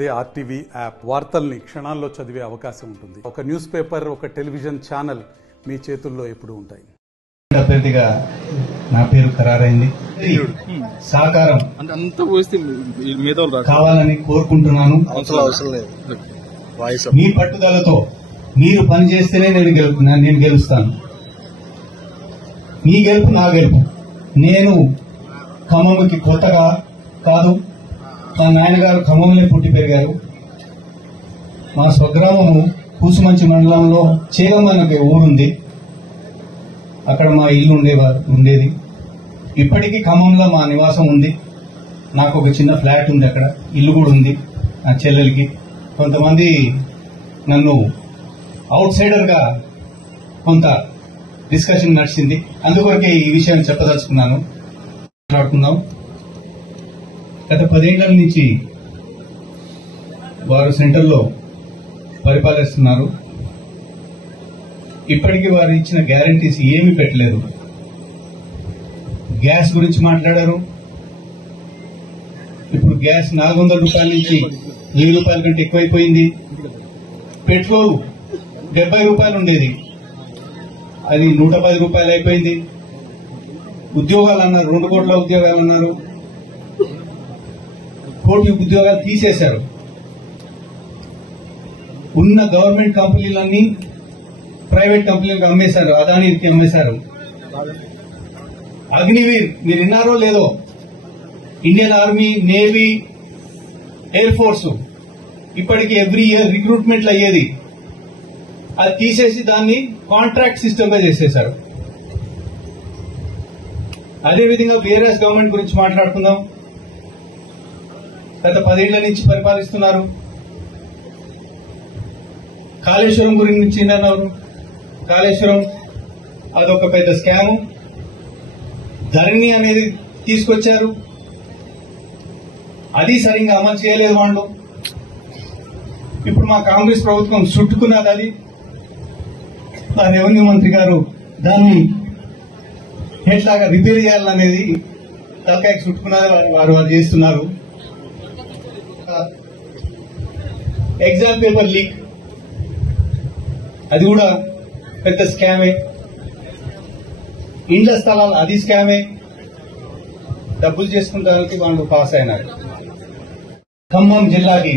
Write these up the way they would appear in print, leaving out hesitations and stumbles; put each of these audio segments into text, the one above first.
అదే RTV app వార్తల్ని క్షణాల్లో చదివే అవకాశం ఉంటుంది. ఒక న్యూస్ పేపర్, ఒక టెలివిజన్ ఛానల్ మీ చేతుల్లో ఎప్పుడూ ఉంటాయి. అభ్యర్థిగా నా పేరు ఖరారైంది. సహకారం కావాలని కోరుకుంటున్నాను. మీ పట్టుదలతో మీరు పనిచేస్తేనే నేను గెలుస్తాను. మీ గెలుపు నా గెలుపు. నేను ఖమ్మంకి కొత్తగా కాదు, మా నాయనగారు ఖమ్మంలో పుట్టి పెరిగారు. మా స్వగ్రామము కూసుమంచి మండలంలో చేగమ్మనకి ఊరుంది. అక్కడ మా ఇల్లు ఉండేది. ఇప్పటికీ ఖమ్మంలో మా నివాసం ఉంది. నాకు ఒక చిన్న ఫ్లాట్ ఉంది, అక్కడ ఇల్లు కూడా ఉంది నా చెల్లెలకి. కొంతమంది నన్ను అవుట్ సైడర్ గా కొంత డిస్కషన్ నడిచింది, అందుకొరకే ఈ విషయాన్ని చెప్పదలుచుకున్నాను. మాట్లాడుకుందాం. గత 10 ఏళ్ల నుంచి వారు సెంటర్లో పరిపాలిస్తున్నారు. ఇప్పటికీ వారు ఇచ్చిన గ్యారంటీస్ ఏమీ పెట్టలేదు. గ్యాస్ గురించి మాట్లాడారు. ఇప్పుడు గ్యాస్ 400 రూపాయల నుంచి 1000 రూపాయల కంటే ఎక్కువైపోయింది. పెట్రోల్ 70 రూపాయలు ఉండేది, అది 110 రూపాయలు అయిపోయింది. ఉద్యోగాలు అన్నారు, 2 కోట్ల ఉద్యోగాలు అన్నారు, 1 కోటి ఉద్యోగాలు తీసేశారు. ఉన్న గవర్నమెంట్ కంపెనీలన్నీ ప్రైవేట్ కంపెనీలకు అమ్మేశారు, అదానికి అమ్మేశారు. అగ్నివీర్ మీరు విన్నారో లేదో, Indian army, navy, air force ఇప్పటికీ ఎవ్రీ ఇయర్ రిక్రూట్మెంట్లు అయ్యేది, అది తీసేసి దాన్ని కాంట్రాక్ట్ సిస్టమ్ గా చేసేశారు. అదేవిధంగా వేరియస్ గవర్నమెంట్ గురించి మాట్లాడుకుందాం. గత 10 ఏళ్ల నుంచి పరిపాలిస్తున్నారు. కాళేశ్వరం గురించి అన్నారు. కాళేశ్వరం అదొక పెద్ద స్కామ్. ధరణి అనేది తీసుకొచ్చారు, అది సరిగ్గా అమలు చేయలేదు వాళ్ళు. ఇప్పుడు మా కాంగ్రెస్ ప్రభుత్వం చుట్టుకున్నది. అది ఆ రెవెన్యూ మంత్రి గారు దాన్ని ఎట్లాగా రిపేర్ చేయాలనేది తలకాయకి చుట్టుకున్నది వారు చేస్తున్నారు. ఎగ్జామ్ పేపర్ లీక్, అది కూడా పెద్ద స్కామే. ఇండ్ల స్థలాలు, అది స్కామే. డబ్బులు చేసుకుంటానికి వాళ్ళు పాస్ అయినారు. ఖమ్మం జిల్లాకి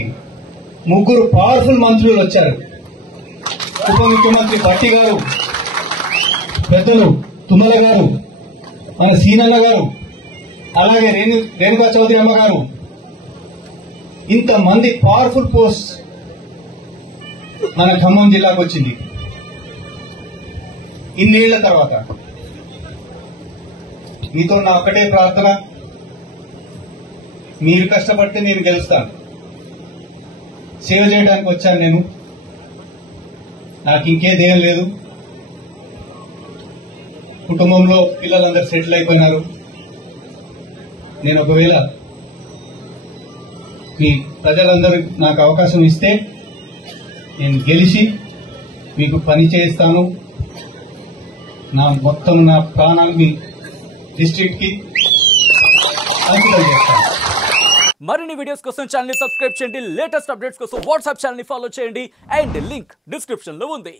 3 పవర్ఫుల్ మంత్రులు వచ్చారు. ఉప ముఖ్యమంత్రి భట్టి గారు, పెద్దలు తుమ్మల గారు, మన సీనన్న గారు, అలాగే రేణుకా చౌదరి అమ్మ గారు. ఇంతమంది పవర్ఫుల్ పోస్ట్ మన ఖమ్మం జిల్లాకు వచ్చింది ఇన్నేళ్ల తర్వాత. మీతో నా ఒక్కటే ప్రార్థన, మీరు కష్టపడితే నేను గెలుస్తాను. సేవ చేయడానికి వచ్చాను నేను, నాకు ఇంకేదేం లేదు. కుటుంబంలో పిల్లలందరూ సెటిల్ అయిపోయినారు. నేను ఒకవేళ మీ ప్రజలందరూ నాకు అవకాశం ఇస్తే నేను గెలిచి మీకు పని చేస్తాను. నా ప్రాణాలు మీ డిస్ట్రిక్ట్ కి అంకితం చేస్తాను. మరిన్ని వీడియోస్ కోసం ఛానల్ ని సబ్స్క్రైబ్ చేయండి. లేటెస్ట్ అప్డేట్స్ కోసం వాట్సాప్ ఛానల్ ని ఫాలో చేయండి. అండ్ లింక్ డిస్క్రిప్షన్ లో ఉంది.